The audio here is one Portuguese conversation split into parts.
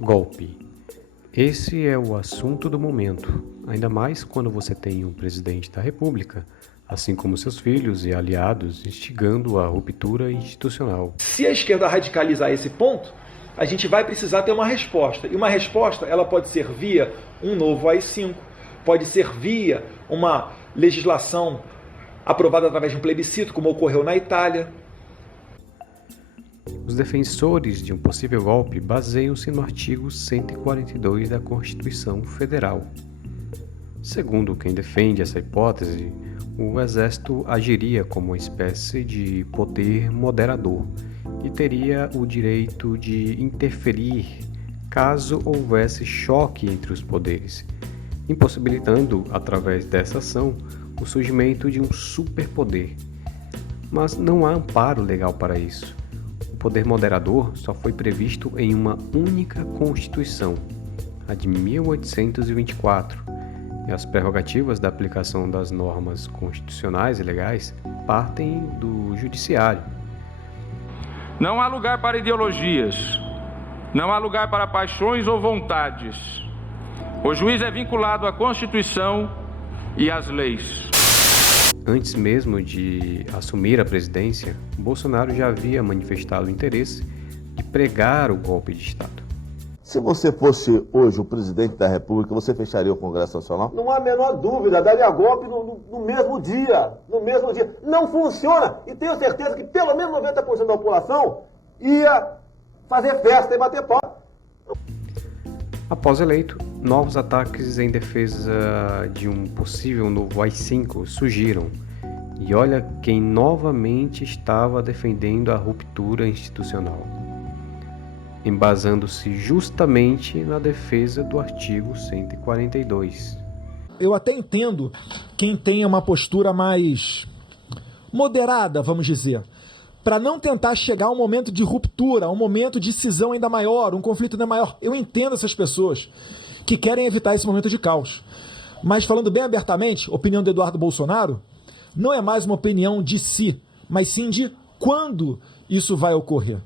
Golpe. Esse é o assunto do momento, ainda mais quando você tem um presidente da República, assim como seus filhos e aliados, instigando a ruptura institucional. Se a esquerda radicalizar esse ponto, a gente vai precisar ter uma resposta. E uma resposta ela pode ser via um novo AI-5, pode ser via uma legislação aprovada através de um plebiscito, como ocorreu na Itália. Os defensores de um possível golpe baseiam-se no artigo 142 da Constituição Federal. Segundo quem defende essa hipótese, o Exército agiria como uma espécie de poder moderador e teria o direito de interferir caso houvesse choque entre os poderes, impossibilitando, através dessa ação, o surgimento de um superpoder. Mas não há amparo legal para isso. O poder moderador só foi previsto em uma única Constituição, a de 1824, e as prerrogativas da aplicação das normas constitucionais e legais partem do Judiciário. Não há lugar para ideologias, não há lugar para paixões ou vontades. O juiz é vinculado à Constituição e às leis. Antes mesmo de assumir a presidência, Bolsonaro já havia manifestado o interesse de pregar o golpe de Estado. Se você fosse hoje o presidente da República, você fecharia o Congresso Nacional? Não há a menor dúvida, daria golpe no mesmo dia. No mesmo dia. Não funciona. E tenho certeza que pelo menos 90% da população ia fazer festa e bater palma. Após eleito, novos ataques em defesa de um possível novo AI-5 surgiram. E olha quem novamente estava defendendo a ruptura institucional, embasando-se justamente na defesa do artigo 142. Eu até entendo quem tenha uma postura mais moderada, vamos dizer, para não tentar chegar a um momento de ruptura, um momento de cisão ainda maior, um conflito ainda maior. Eu entendo essas pessoas que querem evitar esse momento de caos. Mas falando bem abertamente, a opinião do Eduardo Bolsonaro não é mais uma opinião de si, mas sim de quando isso vai ocorrer.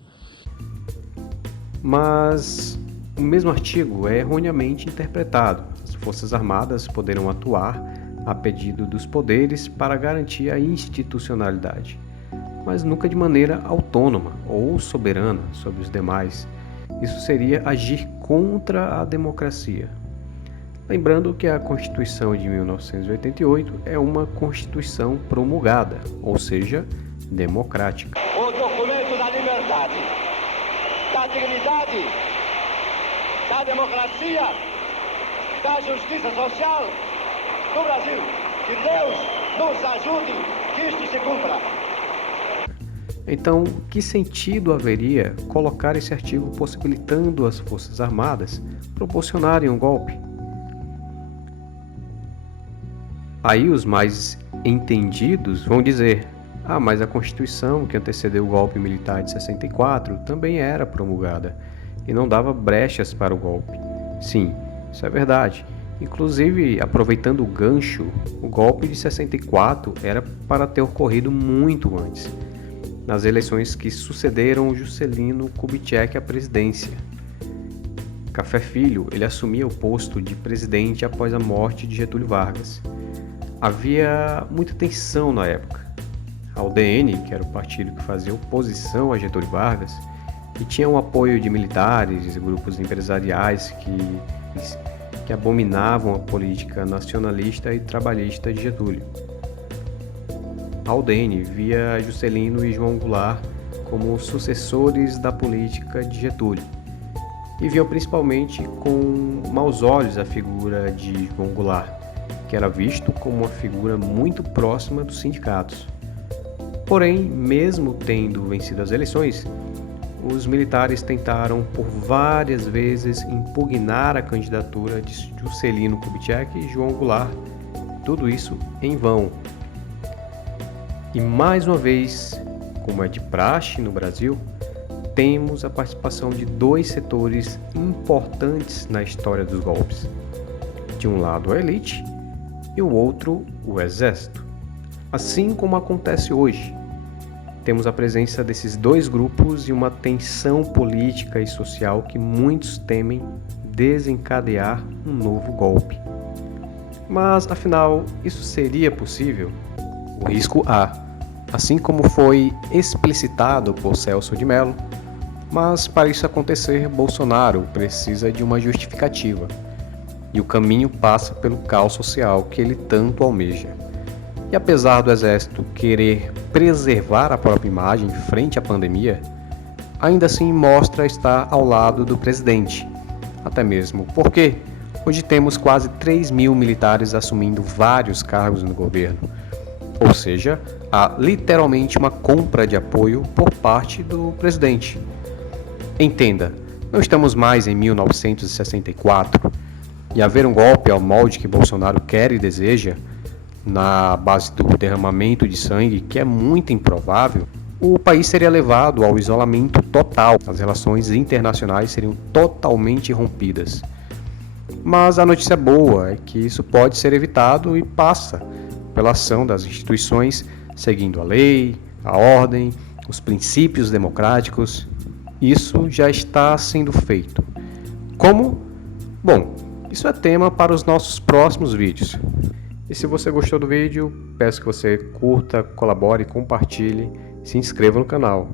Mas o mesmo artigo é erroneamente interpretado. As Forças Armadas poderão atuar a pedido dos poderes para garantir a institucionalidade, mas nunca de maneira autônoma ou soberana sobre os demais. Isso seria agir contra a democracia. Lembrando que a Constituição de 1988 é uma Constituição promulgada, ou seja, democrática. O documento da liberdade, da dignidade, da democracia, da justiça social do Brasil. Que Deus nos ajude que isto se cumpra. Então, que sentido haveria colocar esse artigo possibilitando às Forças Armadas proporcionarem um golpe? Aí os mais entendidos vão dizer: mas a Constituição que antecedeu o golpe militar de 64 também era promulgada e não dava brechas para o golpe. Sim, isso é verdade. Inclusive, aproveitando o gancho, o golpe de 64 era para ter ocorrido muito antes, nas eleições que sucederam Juscelino Kubitschek à presidência. Café Filho, ele assumia o posto de presidente após a morte de Getúlio Vargas. Havia muita tensão na época. A UDN, que era o partido que fazia oposição a Getúlio Vargas, e tinha o apoio de militares e grupos empresariais que abominavam a política nacionalista e trabalhista de Getúlio. A UDN via Juscelino e João Goulart como sucessores da política de Getúlio e viam principalmente com maus olhos a figura de João Goulart, que era visto como uma figura muito próxima dos sindicatos. Porém, mesmo tendo vencido as eleições, os militares tentaram por várias vezes impugnar a candidatura de Juscelino Kubitschek e João Goulart, tudo isso em vão. E mais uma vez, como é de praxe no Brasil, temos a participação de dois setores importantes na história dos golpes. De um lado a elite e o outro o exército. Assim como acontece hoje. temos a presença desses dois grupos e uma tensão política e social que muitos temem desencadear um novo golpe. Mas, afinal, isso seria possível? O risco há, assim como foi explicitado por Celso de Mello, mas para isso acontecer, Bolsonaro precisa de uma justificativa, e o caminho passa pelo caos social que ele tanto almeja. E apesar do Exército querer preservar a própria imagem frente à pandemia, ainda assim mostra estar ao lado do presidente, até mesmo porque hoje temos quase 3.000 militares assumindo vários cargos no governo, ou seja, há literalmente uma compra de apoio por parte do presidente. Entenda, não estamos mais em 1964 e haver um golpe ao molde que Bolsonaro quer e deseja, na base do derramamento de sangue, que é muito improvável, o país seria levado ao isolamento total, as relações internacionais seriam totalmente rompidas. Mas a notícia boa é que isso pode ser evitado e passa pela ação das instituições, seguindo a lei, a ordem, os princípios democráticos. Isso já está sendo feito. Como? Bom, isso é tema para os nossos próximos vídeos. E se você gostou do vídeo, peço que você curta, colabore, compartilhe e se inscreva no canal.